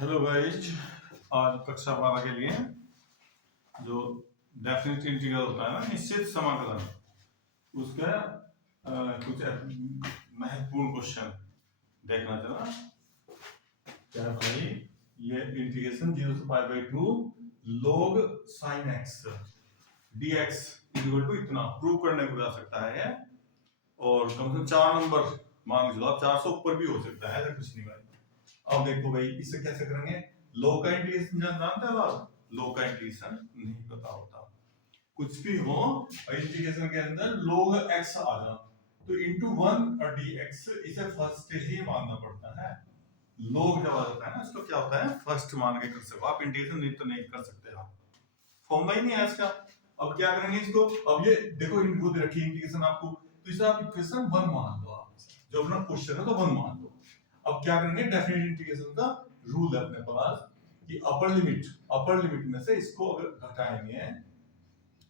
Hello guys, आज कक्षा 12 के लिए जो डेफिनेट इंटीग्रल होता है ना, निश्चित समाकलन, उसका कुछ महत्वपूर्ण क्वेश्चन देखना चला। क्या है भाई? ये इंटीग्रेशन 0 से pi by 2 log sin x dx equal to इतना प्रूव करने को जा सकता है, और कम से कम 4 नंबर मान लो, आप 400 ऊपर भी हो सकता है, ऐसा कुछ नहीं भाई। अब देखो भाई, इसे कैसे करेंगे? log का इंटीग्रेशन जानते हो आप? log का इंटीग्रेशन नहीं पता होता, कुछ भी हो इंटीग्रेशन के अंदर log x आ जाए तो into 1 और dx, इसे फर्स्ट ही मानना पड़ता है। log जब आ जाता है ना, इसको क्या होता है, फर्स्ट मान के कर सको आप, इंटीग्रेशन नहीं तो नहीं कर सकते आप, फॉर्मूला ही नहीं है इसका। अब क्या करेंगे इसको? अब ये देखो, इनको दे रखी इंटीग्रेशन आपको, तो इसे आप इक्वेशन 1 मान लो, आप जो अपना क्वेश्चन है तो 1 मान लो। अब क्या करेंगे? डेफिनेट इंटीग्रेशन का रूल है अपने पास कि अपर लिमिट में से इसको अगर घटाएंगे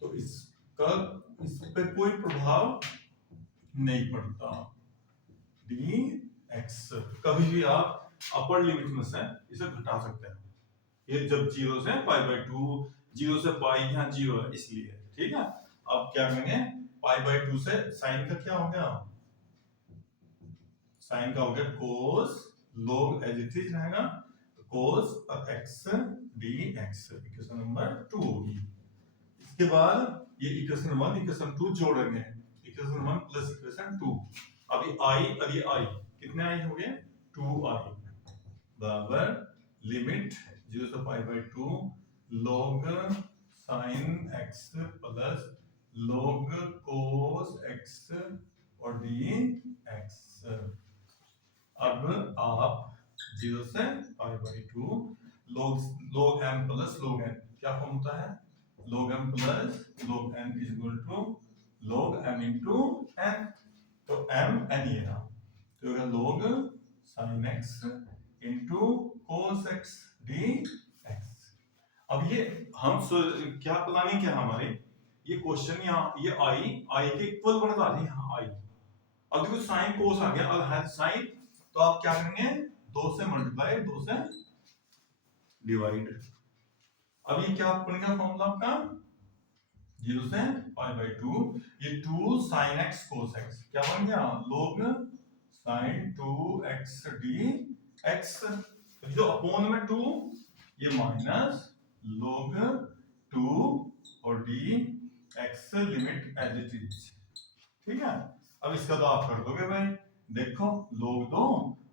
तो इसका इस पे कोई प्रभाव नहीं पड़ता। dx कभी भी आप अपर लिमिट में से इसे घटा सकते हैं। ये जब 0 से पाई बाई 2, 0 से पाई यहाँ 0 है इसलिए, ठीक है। अब क्या करेंगे? पाई बाई 2 से साइन का क्या हो गया? साइन का हो गया cos, log as it is रहेगा cos और x dx, इक्वेशन नंबर 2 होगी। इसके बाद ये इक्वेशन 1 इक्वेशन 2 जोड़ेंगे, इक्वेशन 1 प्लस इक्वेशन 2। अब ये i और ये i कितने i हो गए? 2i बराबर लिमिट 0 से pi by 2 log sin x plus log cos x और dx। अब आप 0 से pi by 2 log m plus log n, क्या फॉर्म होता है? log m plus log n is equal to log m into n, तो m n ये रहा, तो log sin x into cos x dx। अब ये हम क्या प्लानिंग क्या हमारी, ये क्वेश्चन यहाँ ये i के इक्वल बन रहा है यहाँ i। अब देखो साइन कोस आ गया, अब है साइन, तो आप क्या करेंगे? 2 से मल्टीप्लाई, 2 से डिवाइड। अब ये क्या बनेगा फॉर्मूला आपका? 0 से पाई बाई 2 ये 2 sin x cos x क्या बन गया? log sin 2x dx, जो अपॉन में 2 ये माइनस log 2 और dx limit as it is, ठीक है। अब इसका तो आप कर दोगे भाई, देखो log 2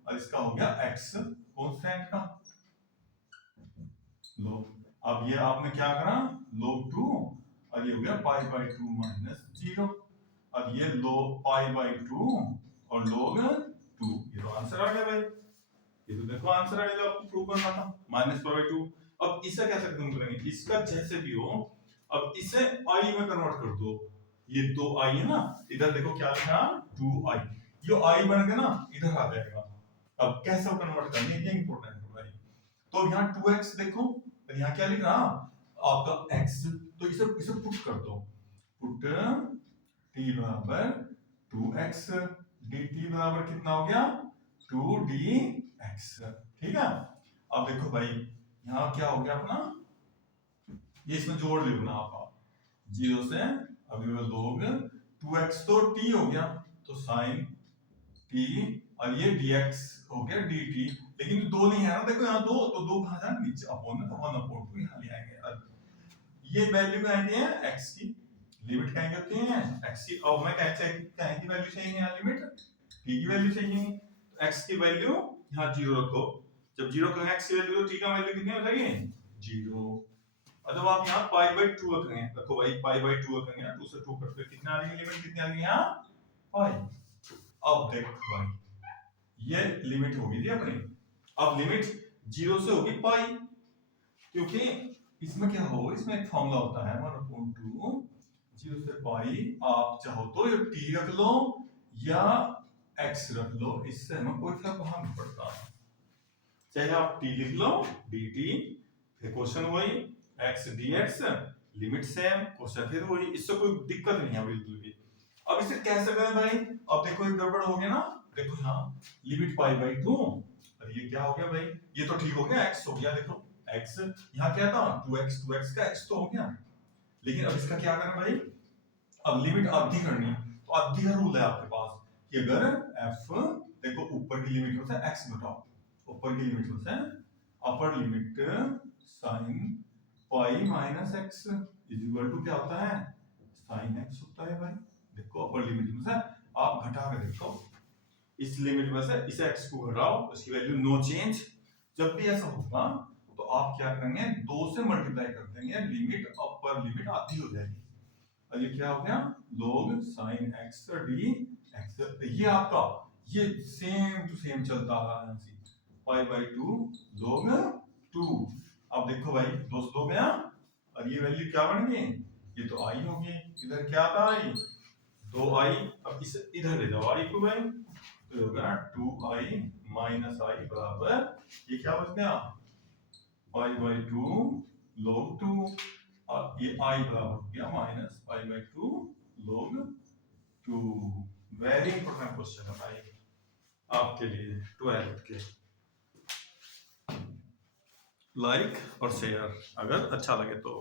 और इसका हो गया x कांस्टेंट का log। अब ये आपने क्या करा? log 2 और ये हो गया पाई बाई 2 माइनस 0। अब ये log पाई बाई 2 और log 2, ये तो आंसर आ गया भाई, ये तो देखो आंसर आ गया जो आपको प्रूव करना था, माइनस पाई बाई 2। अब इसे कैसे खत्म करेंगे? इसका जैसे भी हो, अब इसे i में कन्वर्ट कर दो, ये 2i है ना, इधर देखो क्या लिखा? 2i, ये i बन के ना इधर आ जाएगा। अब कैसे कन्वर्ट करनी है, ये इंपॉर्टेंट है भाई। तो यहाँ 2x देखो, और यहाँ क्या लिख रहा आपका x, तो इसे पुट कर दो, पुट t बराबर 2x dt बराबर कितना हो गया? 2dx, ठीक है। अब देखो भाई, यहाँ क्या हो गया अपना, ये इसमें जोड़ लेना आप 0 से, अभी log 2x तो t हो गया, तो sin t, और ये dx हो गया dt, लेकिन 2 नहीं है ना, देखो यहाँ 2, तो 2 कहाँ जाए? नीचे, अपॉन में, तो 1/2 यहाँ ले आएंगे। ये वैल्यू कहेंगे है x की, लिमिट कहेंगे होती है x की। अब मैं कहें की वैल्यू चाहिए यहाँ, लिमिट t की वैल्यू चाहिए, तो x की वैल्यू यहाँ 0 रखो, जब 0 कहेंगे x की वैल्यू, तो t का वैल्यू कितनी हो जाएगी? 0। और जब आप यहाँ पाई बाई 2 रखेंगे, देखो भाई पाई बाई 2 रखेंगे, 2 से 2 करते कितना आ रही है लिमिट, कितनी आ रही है यहाँ? पाई। अब देखो भाई, ये लिमिट होगी थी अपनी, अब लिमिट 0 से होगी पाई, क्योंकि इसमें क्या हो, इसमें एक फॉर्मूला होता है 1/2 0 से पाई, आप चाहो तो ये t रख लो या x रख लो, इससे हमें कोई फर्क नहीं पड़ता, चाहे आप t लिख लो dt, फिर क्वेश्चन वही x dx, limit same, question फिर वही, इससे कोई दिक्कत नहीं है बिल्कुल भी। अब इसे कैसे करें भाई? अब देखो एक गड़बड़ हो गया ना, देखो यहाँ लिमिट पाई बाई 2 और ये क्या हो गया भाई, ये तो ठीक हो गया, x हो गया, देखो x यहाँ क्या था 2x का x तो हो गया, लेकिन अब इसका क्या करना भाई, अब लिमिट आधी करनी, तो आधी का रूल है आपके पास कि अगर f देखो ऊपर की लिमिट में से x घटाओ, ऊपर की लिमिट में से upper limit sin pi minus x is equal to क्या होता है sin x होता है भाई। देखो अपर लिमिट में से आप घटा के देखो, इस लिमिट में से इस x को घटाओ, उसकी वैल्यू नो चेंज। जब भी ऐसा होगा तो आप क्या करेंगे 2 से मल्टीप्लाई कर देंगे, लिमिट अपर लिमिट आधी हो जाएगी, और ये क्या हो गया log sin x dx, ये आपका ये सेम टू सेम चलता आ रहा है, पाई बाई 2 log 2। अब देखो भाई 2 से 2 गया और ये वैल्यू क्या बन गई, ये तो आई होगी, इधर क्या था आई 2i, अब इसे इधर ले जाओ i को भाई, तो होगा 2i माइनस i बराबर ये क्या बच गया पाई बाई 2 log 2, और ये i बराबर हो गया minus pi by 2 log 2। Very important question है भाई आपके लिए 12th के। लाइक और शेयर अगर अच्छा लगे तो।